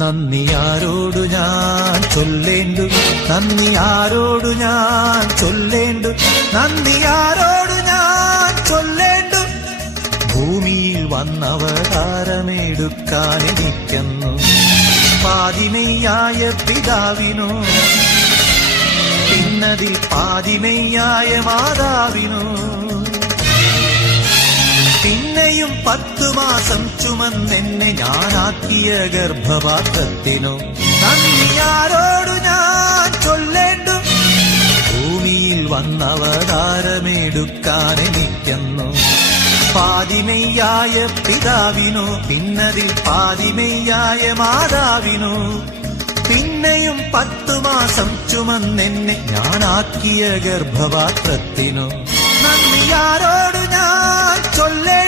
നന്ദി ആരോടു ഞാൻ ചൊല്ലേണ്ടു, നന്ദി ആരോടു ഞാൻ ചൊല്ലേണ്ടു, നന്ദി ആരോടു ഞാൻ ചൊല്ലേണ്ടു. ഭൂമിയിൽ വന്നവതാരമെടുക്കാൻ എനിക്കെന്നു പാതിമെയ്യായ പിതാവിനു, പിന്നതിൽ പാതിമെയ്യായ മാതാവിനു, പിന്നെയും 10 മാസം ചുമന്നെന്നെ ഞാനാക്കിയ ഗർഭപാത്രത്തിനു നന്ദി ആരോടു ഞാൻ ചൊല്ലേണ്ടു. ഭൂമിയിൽ വന്നവതാരമെടുക്കാൻ എനിക്കെന്നു പാതിമെയ്യായ പിതാവിനു, പിന്നതിൽ പാതിമെയ്യായ മാതാവിനു, പിന്നെയും 10 മാസം ചുമന്നെന്നെ ഞാനാക്കിയ ഗർഭപാത്രത്തിനു നന്ദി ആരോടു ഞാൻ ചൊല്ലേണ്ടു.